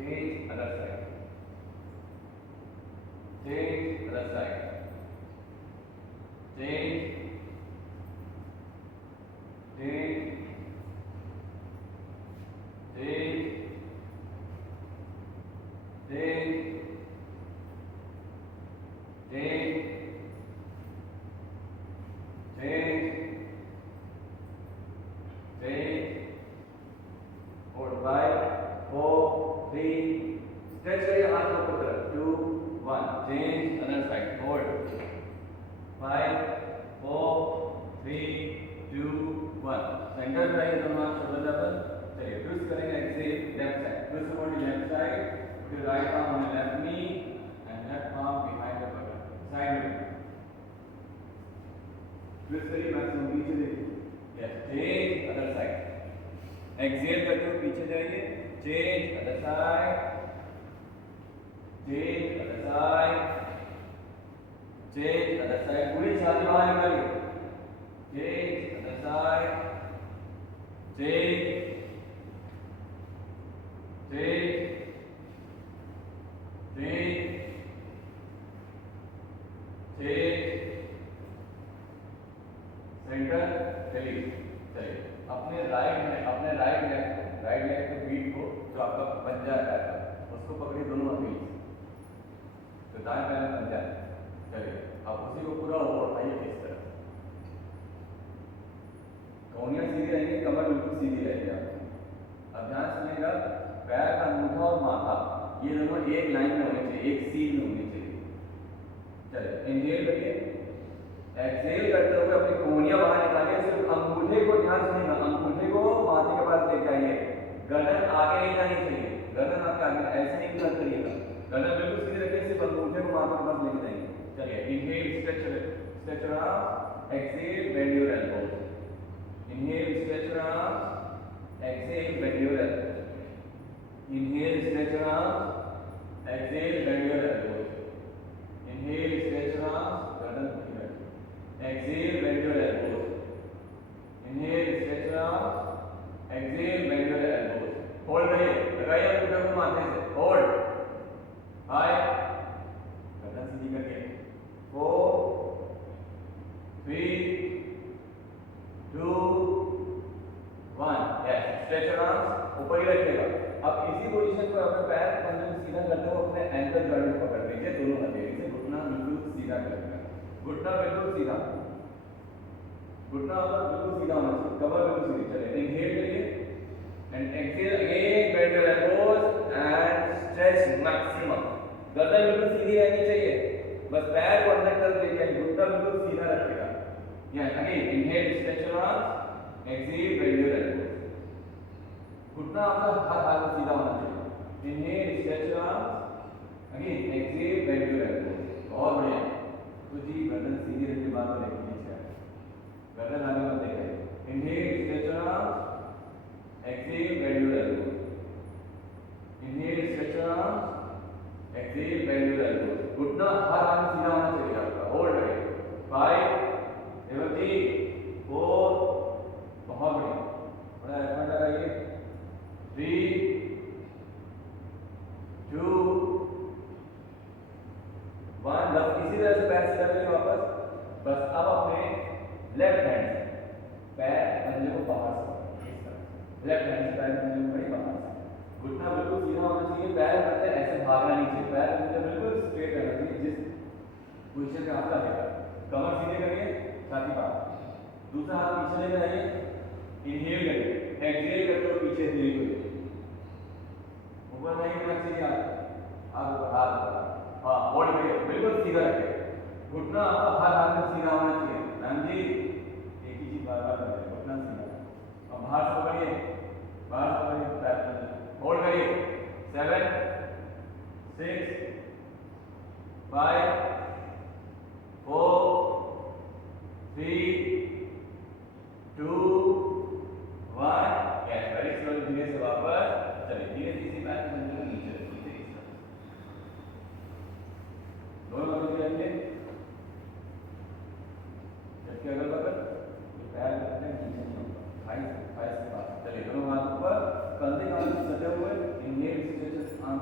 change other side, change other side, change, change, change, change, change, change, change, hold 5, 4, 3, stretch करिए हाथ को ऊपर तरफ, 2, 1, change other side, hold 5, 4, 3, 2, 1, centre पे आइए दोनों हाथ शोल्डर लेवल, चलिए ट्विस्ट करेंगे exhale left side, twist on left side, फिर right arm on left knee and left arm behind the button, side में ट्विस्ट करिए मैक्सिमम पीछे देखिए, yes, change other side, exhale करते हुए पीछे जाइए, change other side, change other side, change other side, पूरी छाती बाहर निकालिए, change other side, change, change, change, change, centre, चलिए चलिए अपने राइट लेग के बीट को जो आपका पंजा है उसको पकड़िए दोनों हथेली से, तो दाएं पैर में पंजा है, चलिए अब उसी को पूरा ऊपर उठाइए इस तरह, कौनियां सीधी रहेंगी, कमर बिल्कुल सीधी रहेगी आपकी। अब ध्यान सुनिएगा, पैर का अंगूठा और माथा ये दोनों एक लाइन में होने चाहिए, एक सीध में होनी चाहिए। चलिए इनहेल करिए, एक्सहेल करते हुए अपनी कोहनियां बाहर निकालिए, सिर्फ अंगूठे को ध्यान सुनिएगा, अंगूठे को माथे के पास लेके आइए, गर्दन आगे नहीं जानी चाहिए, गर्दन आपके आगे ऐसे नहीं कर करिएगा, गर्दन बिल्कुल सीधी रखिए, सिर्फ अंगूठे को माथे के पास लेके जाइए। चलिए inhale stretch your arms, exhale bend your elbows, inhale stretch your arms, exhale bend your elbows, inhale stretch your arms, exhale bend your elbows, inhale stretch your arms, गर्दन exhale bend your elbows, inhale stretch your arms, exhale bend your elbows, hold करिए, लगाइए अंगूठे को माथे से, hold 5, गर्दन सीधी करके 4, 3, 2, 1, yes, stretch your arms, ऊपर ही रखिएगा। अब इसी पोजीशन पर अपने पैर पंजे को सीधा करते हुए अपने एंकल जॉइंट को पकड़ लीजिए, दोनों हथेली से घुटना बिल्कुल सीधा करेगा, घुटना बिल्कुल सीधा, घुटना बिल्कुल सीधा होना चाहिए, कमर बिल्कुल सीधी, चलिए इनहेल करिए and exhale again, bend your elbows and stretch maximum, गर्दन बिल्कुल सीधी रहनी चाहिए, बस पैर को अंदर कर लीजिए, घुटना बिल्कुल सीधा रखिएगा, yes, again inhale stretch your arms, exhale bend your elbows, घुटना आपका हर हाल में सीधा होना चाहिए, inhale stretch your arms, again exhale bend your elbows, बहुत बढ़िया, तो जी गर्दन सीधी रखने के बाद में लेके पीछे गर्दन आगे मत देखें, inhale stretch your arms, exhale bend your elbows, inhale stretch your arms, exhale bend your elbows, घुटना हर हाल में सीधा होना चाहिए आपका, होल्ड करें 5, 3, 4, बहुत बढ़िया, थोड़ा एफर्ट लगाइए, 3, 2, 1, बस इसी तरह से पैर सीधा करिए वापस, बस अब अपने लेफ्ट हैंड से पैर पंजे को बाहर से, इस तरह लेफ्ट हैंड से पैर पंजे को बड़ी बाहर से, घुटना बिल्कुल सीधा होना चाहिए, पैर पंजे ऐसे भागना नहीं चाहिए, पैर पंजे बिल्कुल स्ट्रेट रहना चाहिए, जिस पोजीशन में आपका रहेगा, कमर सीधे करिए, छाती बाहर, दूसरा हाथ पीछे लेकर आइए, इनहेल करिए, एक्सहेल करते हुए पीछे हिल करिए, ऊपर नहीं होना चाहिए, आप हाथ ऊपर, हाँ होल्ड करिए, बिल्कुल सीधा रखिए, घुटना आपका हर हाथ में सीधा होना चाहिए, मैम जी एक ही चीज बार बार करें, घुटना सीधा, अब बाहर से पकड़िए, होल्ड करिए, 7, 6, 5, 4, 3, 2, 1, यस, वेरी स्लोली, धीरे से वापस, चलिए धीरे से इसी पैर को नीचे रखिए, दोनों बगल से आइए, जबकि अगल बगल पैर रखते हैं, नीचे नहीं होगा, थाई से पास, चलिए दोनों हाथ ऊपर, कंधे कान से सटे हुए, inhale stretch arm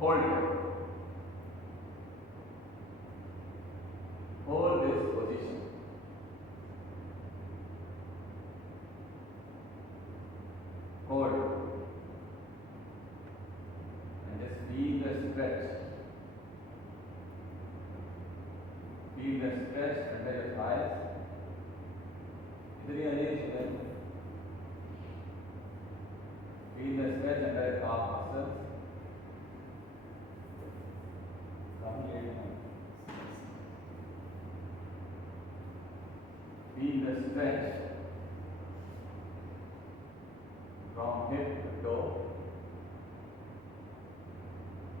Hold here. Hold this position. Hold. And just feel the stretch. Feel the stretch under your thighs. Feel the stretch under your calf muscles. Feel the stretch from hip to toe.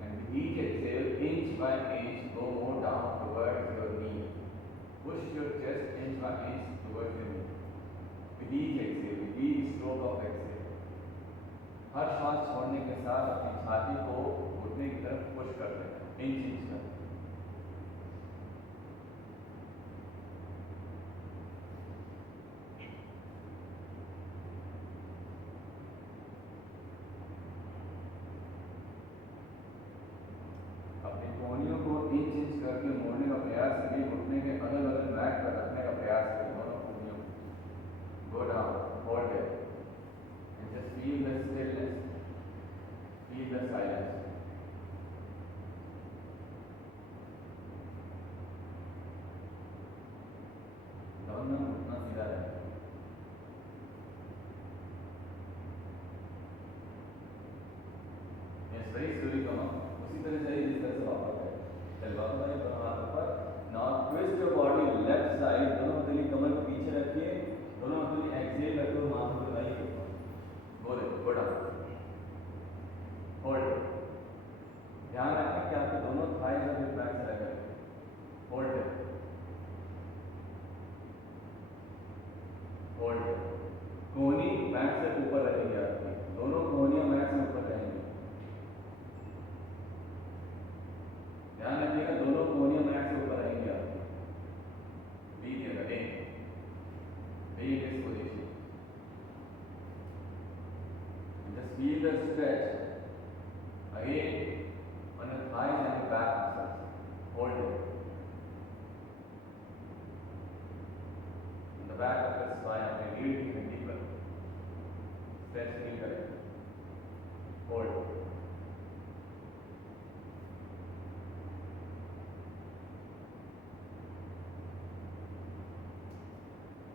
And with each exhale, inch by inch, go more down towards your knee. Push your chest inch by inch towards your knee. With each exhale, with each stroke of exhale. हर श्वास छोड़ने के साथ अपनी छाती को घुटने की तरफ पुश कर देना, इंच इंच तक। अपनी कोहनियों को इंच इंच करके मोड़ने का प्रयास करिए, घुटने के अलग अलग मैट पर रखने का प्रयास करिए दोनों कोहनियों को। Go down, hold it, and just feel the stillness, feel the silence. दोनों घुटना सीधा रहे। Yes, very slowly come up. उसी तरह से जिस तरह से वापस आए। चल वापस आए दोनों हाथों पर। Now twist your body left side. दोनों हथेली कमर के पीछे रखिए। दोनों हथेली एक्सेल रखो, मांस को लगाइए। Go down. Hold. ध्यान रखें कि आपके दोनों थाइज और हिप बैक से लगे। Hold. Hold. कोहनी मैट से ऊपर रहेगी आपकी। दोनों कोहनियां मैट से ऊपर रहेंगी। ध्यान रखिएगा दोनों कोहनियां मैट से ऊपर रहेंगी आपकी। Breathe in again. Be in this position. And just feel the stretch again on your thighs and your back muscles. Hold it. On the back of your spine, अपने रीढ़ की हड्डी पर stretch feel करें. Hold.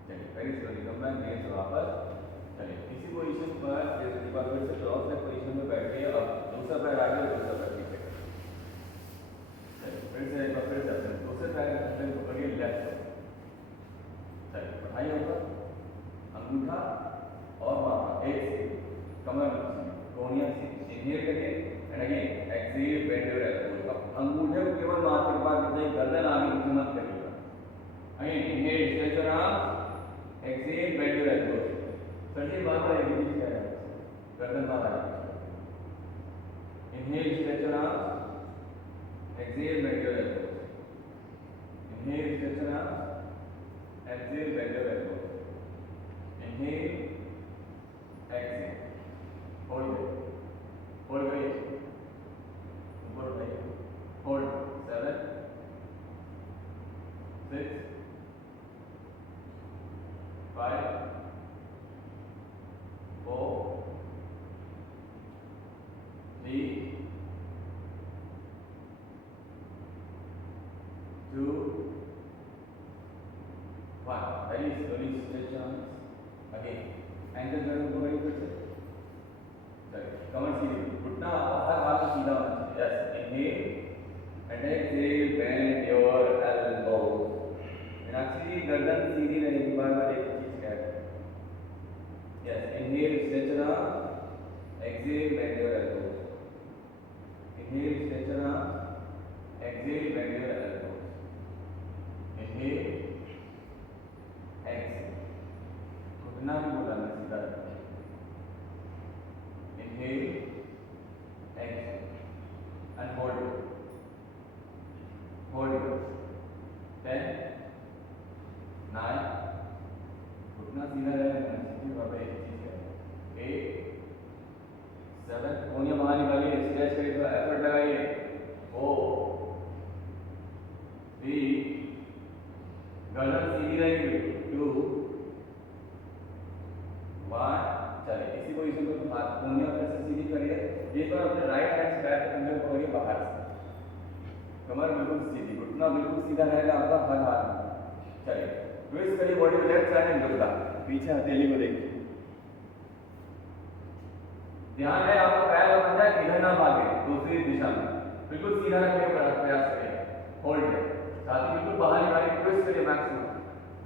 चलिए very slowly come back, धीरे से वापस। चलिए इसी पोजीशन पर एक बार फिर से क्रॉस लेग पोजीशन में बैठिए। अब दूसरा पैर आगे और दूसरा पैर पीछे। चलिए फिर से एक बार फिर से अपने दूसरे पैर के घुटने को पकड़िए लेफ्ट से। चलिए बढ़ाइए ऊपर, अंगूठा और वहाँ एक से कमर कोहनियां से इनहेल करिए and again exhale bend your elbows. अब अंगूठे को केवल माथ के पास रखिए, गर्दन आगे पीछे मत करिएगा। Again inhale stretch your arms, exhale bend your elbows. चलिए बात आएगी बीच क्या है, गर्दन बाहर आएगी। Inhale stretch your arms, exhale bend your elbows. Inhale stretch your arms, exhale bend your elbows. Inhale exhale. Hold it, hold करिए, ऊपर उठाइए, hold. 7 6 5 4 3 2 1। Very slowly stretch your arms. Again, ankle joint को बड़ी फिर से। चलिए कमर सीधी, घुटना हर हाथ में सीधा होना चाहिए। Yes, inhale and exhale, bend your elbows. Meenakshi गर्दन सीधी रहेगी, बार बार एक चीज कह रहे हैं। Yes, inhale, stretch your arms, exhale, bend your elbows. Inhale, stretch your arms, exhale, bend your elbows. Inhale, exhale. घुटना भी बुलाना सीधा रखना। Inhale, exhale, and hold it. Hold it. 10 9 घुटना सीधा रहे, बाबा एक चीज है। 8 7 कोहनियां बाहर निकालिए, स्ट्रेच करिए, एफर्ट लगाइए। कमर बिल्कुल सीधी, घुटना बिल्कुल सीधा रहेगा आपका हर हाथ में। चलिए ट्विस्ट करिए बॉडी को लेफ्ट साइड एंड गुर्दा, पीछे हथेली को देखिए। ध्यान है आपका पैर और पंजा इधर ना भागे, दूसरी दिशा में बिल्कुल सीधा रखने का प्रयास करिए। होल्ड है, साथ ही बिल्कुल बाहर निकालिए, ट्विस्ट करिए मैक्सिमम।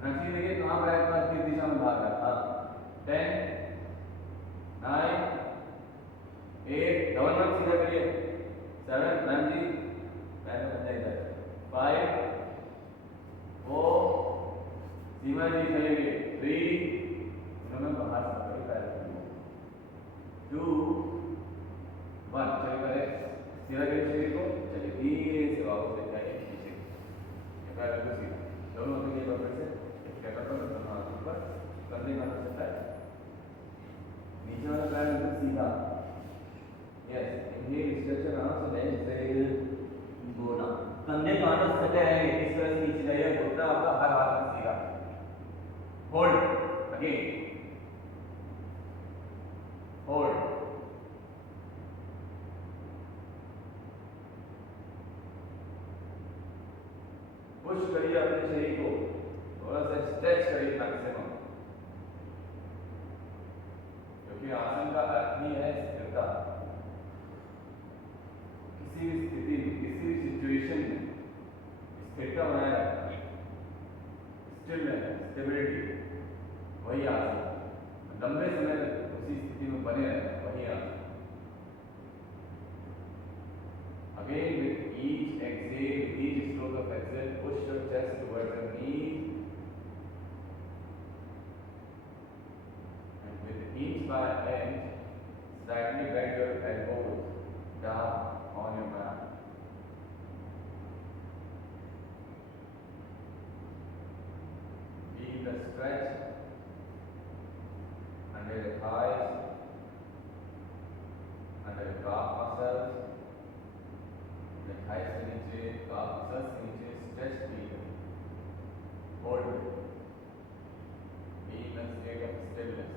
रखिए, देखिए कहाँ पैर अपना किस दिशा में भाग रहा है। हाँ 10 9 8 डबल वन सीधा करिए। 7 मैम जी पैर में पंजा इधर। 5 4 सीमा जी सही है। 3 इन्होंने बाहर से करिए पैर 2 1 चलिए पहले सीधा करिए शरीर को। चलिए धीरे से वापस लेके आइए नीचे, पैर को सीधा दोनों हाथों के ऊपर से क्या करता हूँ, दोनों हाथों पर कंधे का सकता है, नीचे वाला पैर बिल्कुल सीधा। Yes inhale stretch your arms and exhale go down. कंधे कानों से सटे रहेंगे, इस तरह से नीचे जाइए, घुटना आपका हर हाथ में सीधा। होल्ड अगेन, होल्ड पुश करिए अपने शरीर को, थोड़ा सा स्ट्रेच करिए मैक्सिमम, क्योंकि आसन का अर्थ ही है स्थिरता। किसी भी स्थिति में, किसी भी सिचुएशन में स्थिरता बनाए रखना, स्टिलनेस, स्टेबिलिटी, वही आसन, लंबे समय तक उसी स्थिति में बने रहना, वही आसन। Again with each exhale, each stroke of exhale, push your chest towards your knees, and with each end, slightly bend your elbows down on your mat. Feel the stretch under your thighs, under your calf muscles. Thigh से नीचे, calf muscle से नीचे stretch कीजिए। Hold, be in a state of stableness.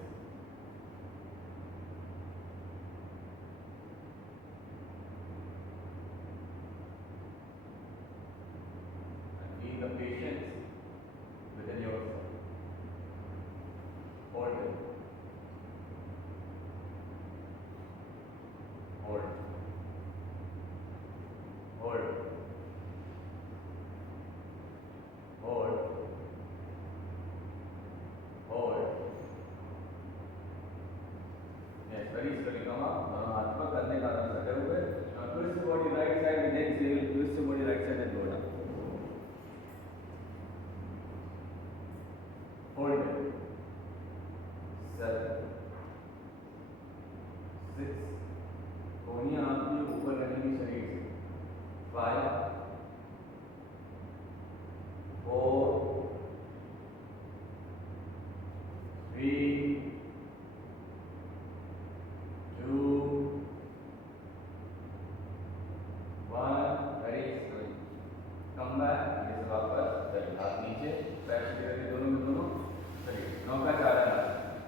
And be the patience within yourself. Hold, hold, hold, hold, hold. Yes, very slowly come up. हाथ पर करने का नाम सटे हुए। Now twist the body right side and then exhale. Twist the body right side and go down. Hold it. 7 6 कोहनियाँ आपकी ऊपर रहेंगी शरीर से। 5 4 3 2 1 very slowly come back। ये सब वापस चलिए, हाथ नीचे, पैर सीधे रखिए दोनों में दोनों। चलिए नौका चारण,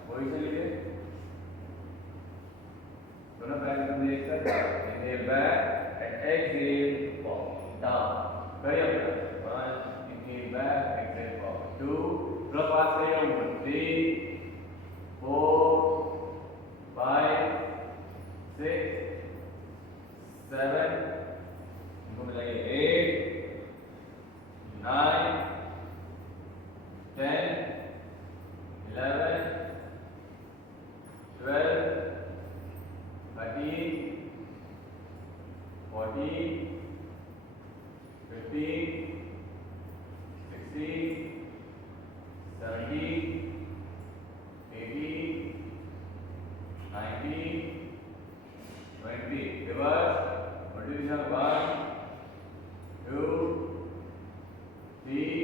वही चलिए, दोनों पैर को एक साथ, inhale back and exhale forward down। करिए अपना 1 inhale back, exhale forward 2 थोड़ा पास करिए ऊपर 3 4 5 6 7 इनको मिलाइए 8 9 10 11 12 13 14 15 16 17 18 19 20 reverse multiplication 1 2 3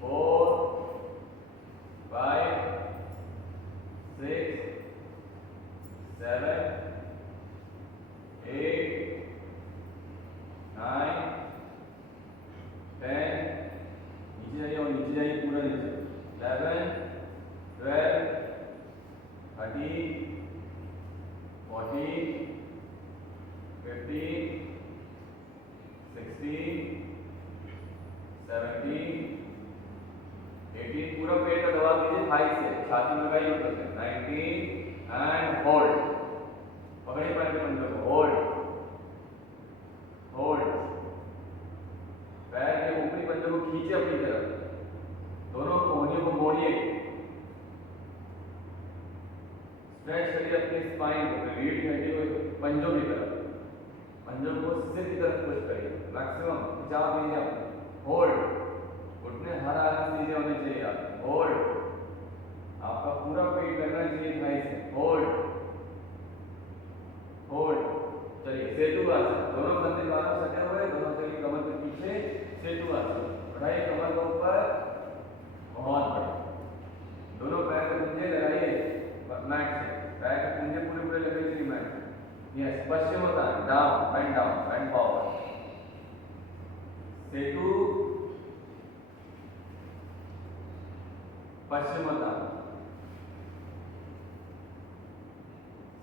4 5 6 7 8 9 10 नीचे जाइए और नीचे जाइए पूरा नीचे 11 12 13 14 15 17, 18, पूरा पेट का दबाव दीजिए थाई से, छाती में लगाइए ऊपर से, 19 एंड होल्ड, पकड़िए पैर के पंजों को, होल्ड होल्ड, पैर के ऊपरी पंजों को खींचे अपनी तरफ, दोनों कोहनियों को मोड़िए, स्ट्रेच करिए अपनी स्पाइन को, रीढ़ की हड्डी को पंजों की तरफ, पंजों को सिर की तरफ पुश करिए, मैक्सिमम खिंचाव दीजिए आप, होल्ड, घुटने हर हाल में सीधे होने चाहिए आप, होल्ड, आपका पूरा पेट करना चाहिए थाई से, होल्ड होल्ड, चलिए सेतु आसन, दोनों कंधे बाहर सटे हुए, दोनों चलिए कमर के पीछे, सेतु आसन, बढ़ाइए कमर को ऊपर, बहुत बढ़िया, दोनों पैर के पंजे लगाइए मैट से, पैर के पंजे पूरे पूरे लगे चाहिए मैट, यस, पश्चिमोत्तान, डाउन, बेंड फॉरवर्ड, सेतु, पश्चिमोत्तान,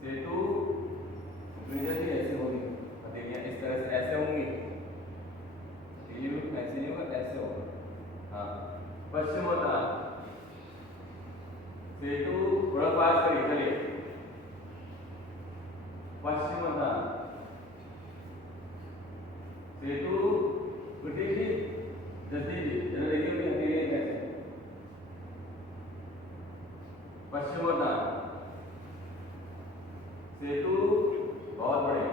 सेतु, मेजरली ऐसे होगी, हथेलियां इस तरह से ऐसे होंगी, ऐसे नहीं होगा, ऐसे होगा, हाँ, पश्चिमोत्तान, सेतु, थोड़ा पास करिए, चलिए, पश्चिमोत्तान, सेतु, उठी जी, जल्दी जी, जल्दी देखिए उनकी हथेलियां कैसे, पश्चिमोत्तान, सेतु, बहुत बढ़िया,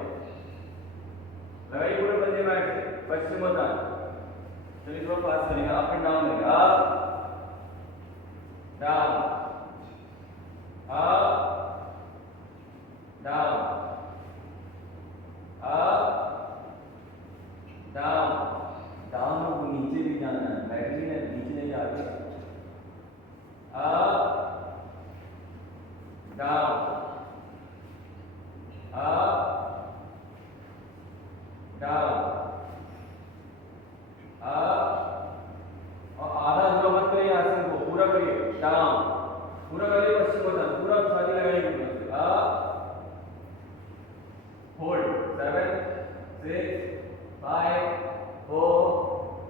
लगाइए पूरे पंजे मैट से, पश्चिमोत्तान, चलिए थोड़ा पास करिए, अप एंड डाउन करिए, up down, up down, up down, down को नीचे भी जाना है, बैठ भी नहीं, नीचे नहीं जाते, up down, up down, up, और आधा अधूरा मत करिए आसन को, पूरा करिए, डाउन, पूरा करिए, पश्चिमोत्तान, पूरा छाती लगाइए ऊपर से, up, hold, 7, 6, 5, 4,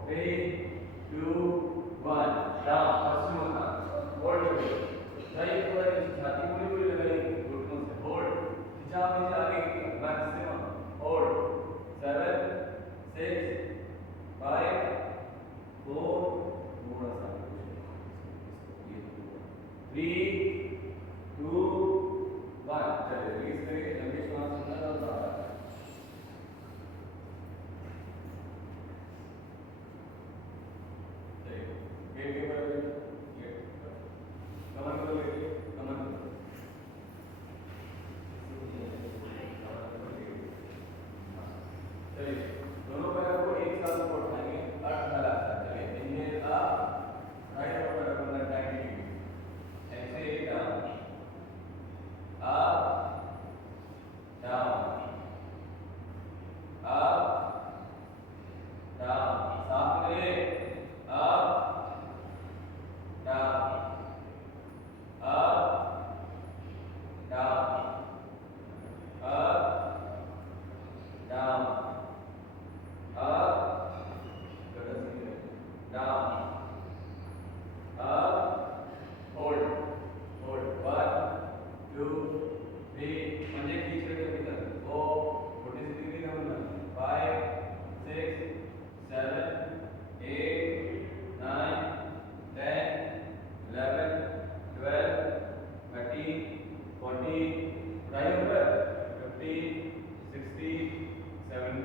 3, 2, 1, down, Paschimottan, hold करिए, जाइए पूरा छाती पूरी पूरी लगाइए घुटनों से, होल्ड, खिंचाव नीचे आगे की तरफ, मैक्सिमम, होल्ड, 7, 6, 5, 4, थोड़ा सा 3, 2, 1, चलिए रिलीज करिए, लंबी श्वास अंदर और बाहर, चलिए पेट के ऊपर बैठिए, कमर को लेके, कमर को, चलिए दोनों पैरों को एक साथ ऊपर उठाएंगे, अर्धहलासन, चलिए इनहेल अप, राइट अपर करना 90 degree, exhale down, up down, up down, साथ में up down, up down, up down, up, down, up, hold, 1, 2, 3, पंजे खींच करके भीतर, 4, 46 डिग्री होना, 5, 6, 7, 8, 9, 10, 11, 12, 13, 14, right over, 15, 16, 17,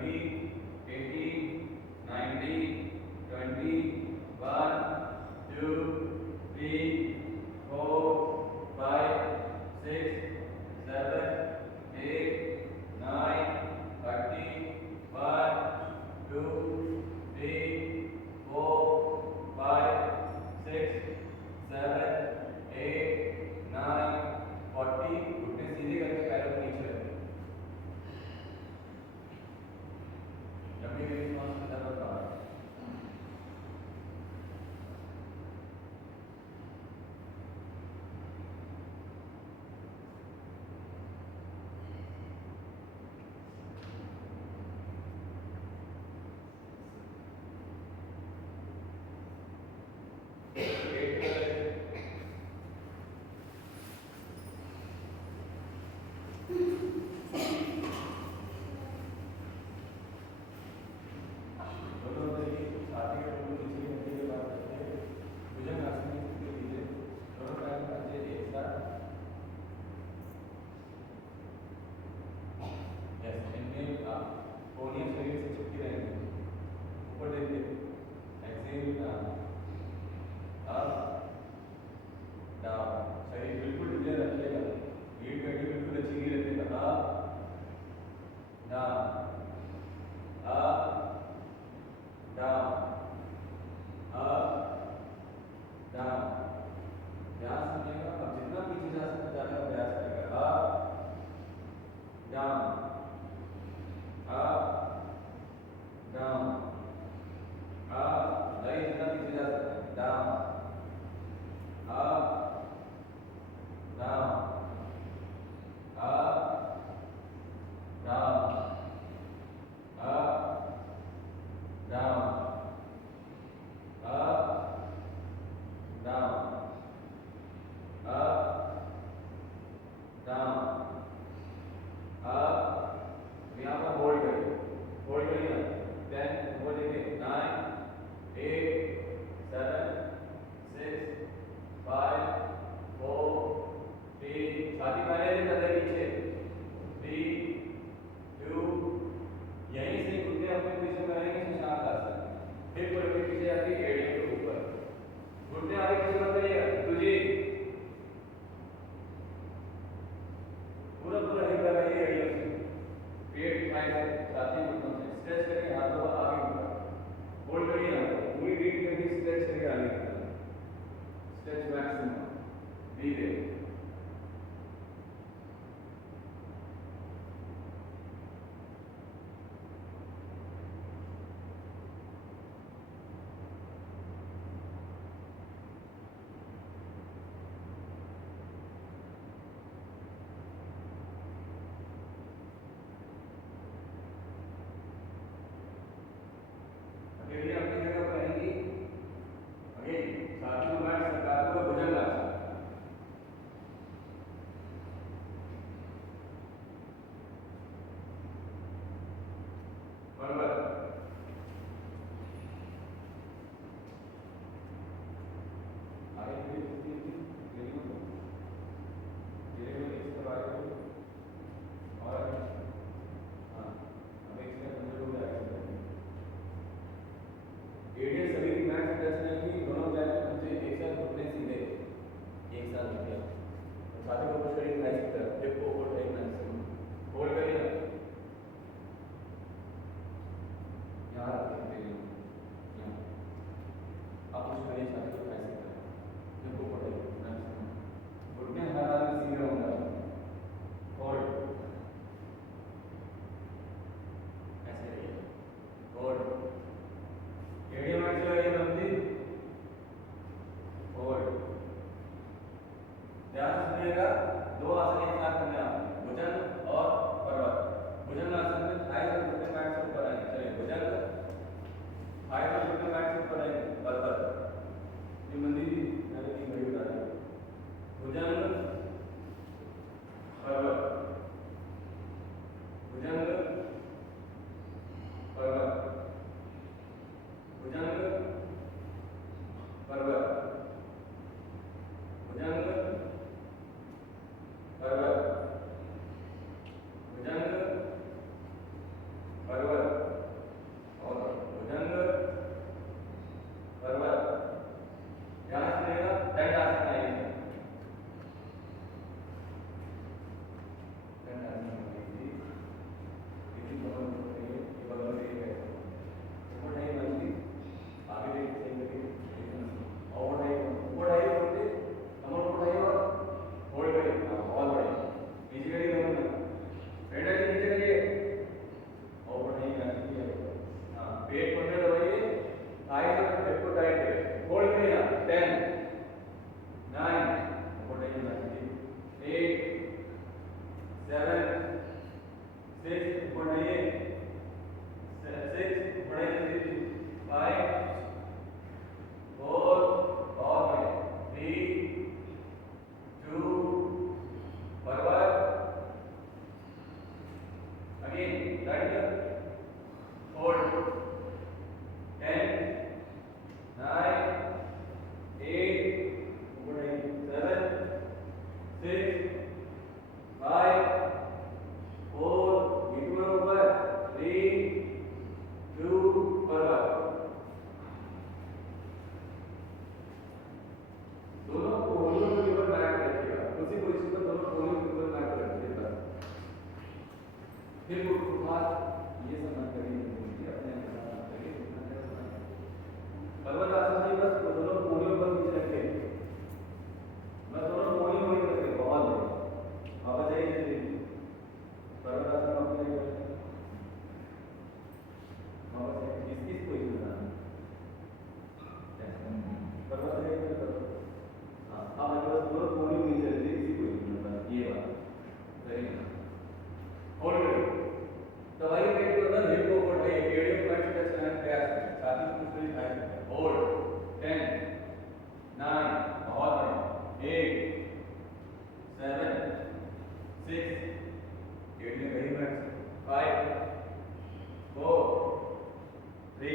3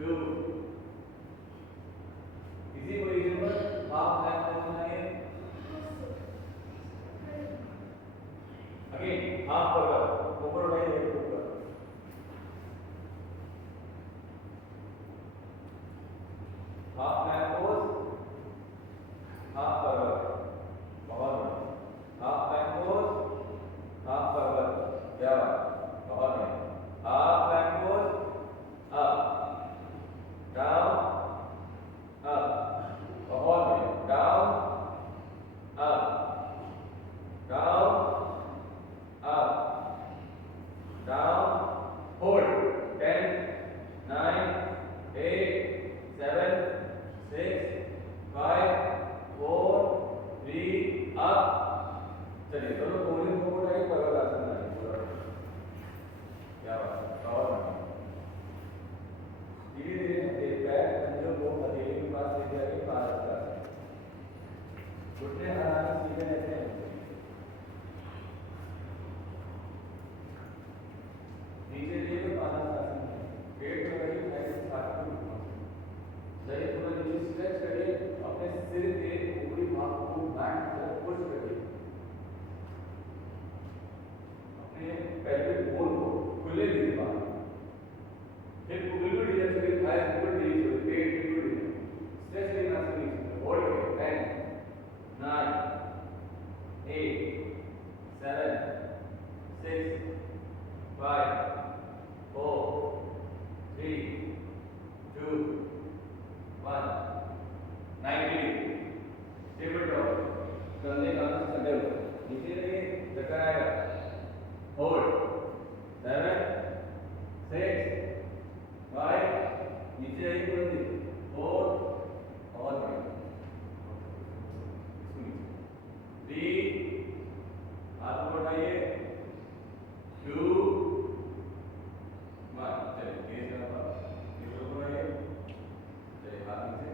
2 इसी पोजीशन पर हाफ प्लैंक पोज बनाइए अगेन हाफ फॉरवर्ड ऊपर उठाइए ऊपर half plank pose half forward बहुत बढ़िया half plank pose half forward क्या बात बहुत बढ़िया half plank pose up down up बहुत बढ़िया down up down up down hold 10 9 8 7 6 5 4 3 up चलिए दोनों कोहनी को उठाइए पर्वतासन में पूरा क्या बात बहुत बढ़िया धीरे धीरे पैर पंजों को हथेली के पास लेके आइए पादहस्तासन घुटने हराना सीधे रहते हैं नीचे लिए पादहस्तासन पेट को लगाइए ऐसे छाती को घुमाओ सही थोड़ा नीचे स्ट्रेच करिए अपने सिर के ऊपरी भाग को बैक की तरफ पुश करिए अपने पेल्विक बोन को खुले लीजिए बाहर हिप को बिल्कुल ढीला छोड़िए थाइस बिल्कुल ढीली छोड़िए पेट बिल्कुल ढीला स्ट्रेच करना से नीचे होल्ड करिए 10 9 8 7 6 5 4 3 2 1 90 टेबल टॉप कंधे कान से सटे हुए नीचे रहिए चक्कर आएगा होल्ड 7 6 5 नीचे आइए तुरंत 4 और बढ़िया 3 हाथ ऊपर उठाइए 2 1 चलिए धीरे से आप ऊपर उठाइए चलिए हाथ नीचे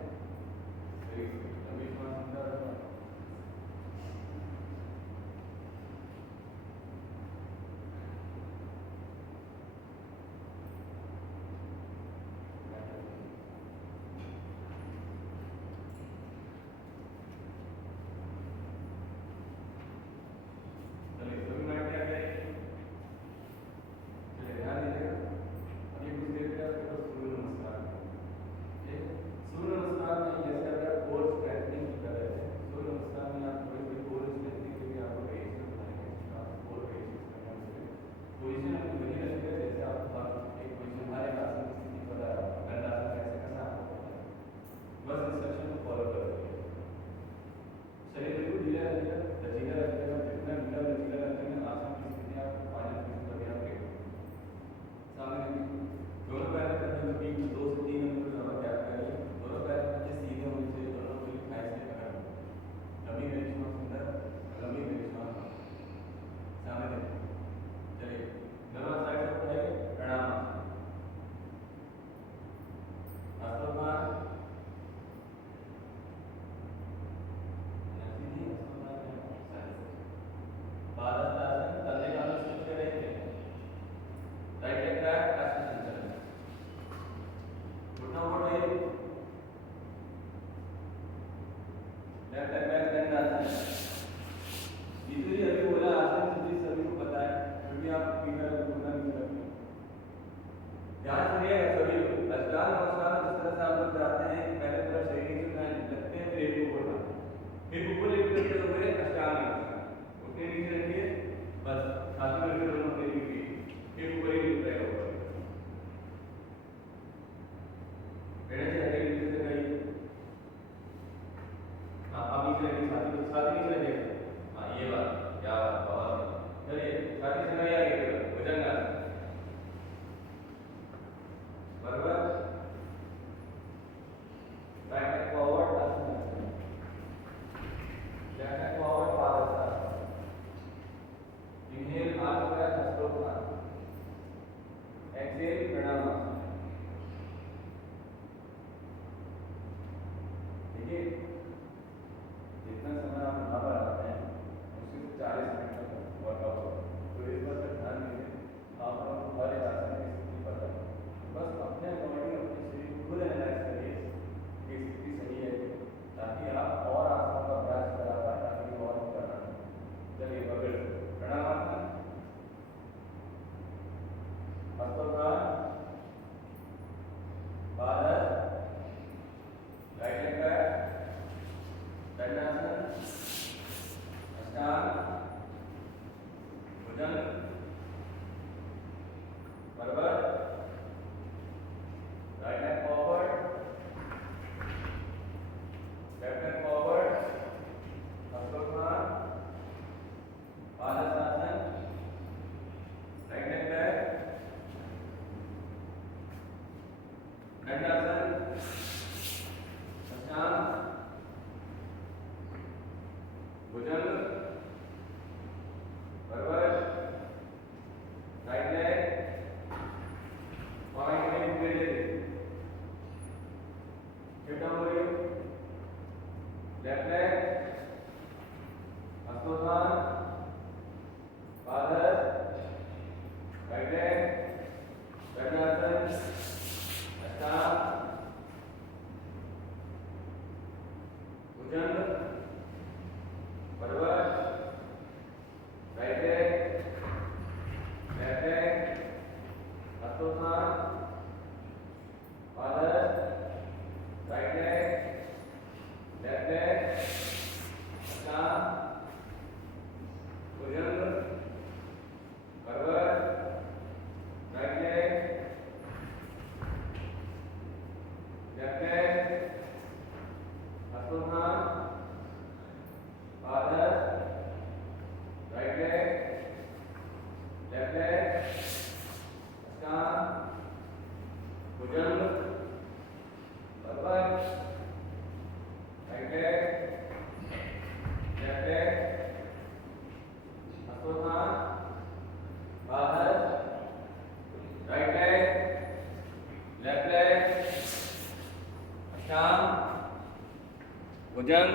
लंबी श्वास अंदर रखना चलिए सभी मिनट क्या करें चलिए ध्यान दीजिएगा अभी कुछ देर के बाद सूर्य नमस्कार ठीक सूर्य नमस्कार में जैसे अगर आप कोर स्ट्रेचनिंग कर रहे थे सूर्य नमस्कार में आप थोड़ी थोड़ी कोर स्ट्रेचनिंग के लिए आपको वेरिएशन बनाएंगे आप कोर वेरिएशन करने से पोजीशन आपको वही रखेगा जैसे आप एक पोजीशन हमारे आसन की स्थिति पता है दंडासन कैसे करना है आपको पता है बस इंस्ट्रक्शन को फॉलो कर दीजिए शरीर बिल्कुल ढीला रखिएगा लचीला रखिएगा जितना ढीला लचीला रखेंगे आसन की स्थिति आप पानी की बढ़िया रहेगी सामने दोनों पैर के अंदर बीच में 2 से 3 अंगुल ज्यादा गैप करिए दोनों पैर नीचे सीधे होने चाहिए दोनों को थाई से पकड़ लंबी मेरी श्वास अंदर लंबी मेरी श्वास सामने देखिए चलिए दोनों साइड से उठाइए प्रणाम हस्तोद्धार पादहस्तासन कंधे कान में स्विच कर रहे थे राइट लेग बैक एक्सटेंशन चलें घुटना ऊपर उठाइए लेफ्ट लेग बैक दंडासन जीतू जी अभी बोला आसन स्थिति सभी को पता है फिर भी आप पीछे घुटना नहीं रखते ध्यान सुनिएगा सभी लोग अष्टांग नमस्कार में जिस तरह से आप लोग जाते हैं पहले पूरा शरीर से लगते हैं फिर एक ऊपर उठाते हैं फिर ऊपर लिफ्ट करते हुए अष्टांग नमस्कार उठने नीचे रखिए बस छाती में रखिए दोनों पेट की फिर ऊपर ही लिफ्ट रहेगा ऊपर पेड़ से हटे नीचे से कहीं हाँ अब नीचे रखिए छाती नीचे रखिए हाँ ये बात क्या बात बहुत चलिए छाती से नहीं आगे भुजंगासन बराबर बैक लेग फॉरवर्ड आसन left leg forward padahastasana inhale हाथ ऊपर हस्तोद्धार एक्सहेल प्रणामासन देखिए जितना समय आप यहाँ पर आते हैं उससे 40 मिनट तक वर्कआउट होगा तो इस बात पर ध्यान दीजिए आप लोगों को हर एक आसन की स्थिति पता है लेग गजासन अष्टांग भुजंग पर्वत राइट लेग लेफ्ट लेग हस्तोत्थान पादर राइट लेग लेफ्ट लेग अष्टांग भुजंग पर्वत राइट लेग लेफ्ट लेग हस्तोत्थान पादर राइट लेग लेफ्ट लेग अष्टांग भुजंग पर्वत राइट लेग लेफ्ट लेग हस्तोत्थान पादर राइट लेग लेफ्ट लेग अष्टांग भुजंग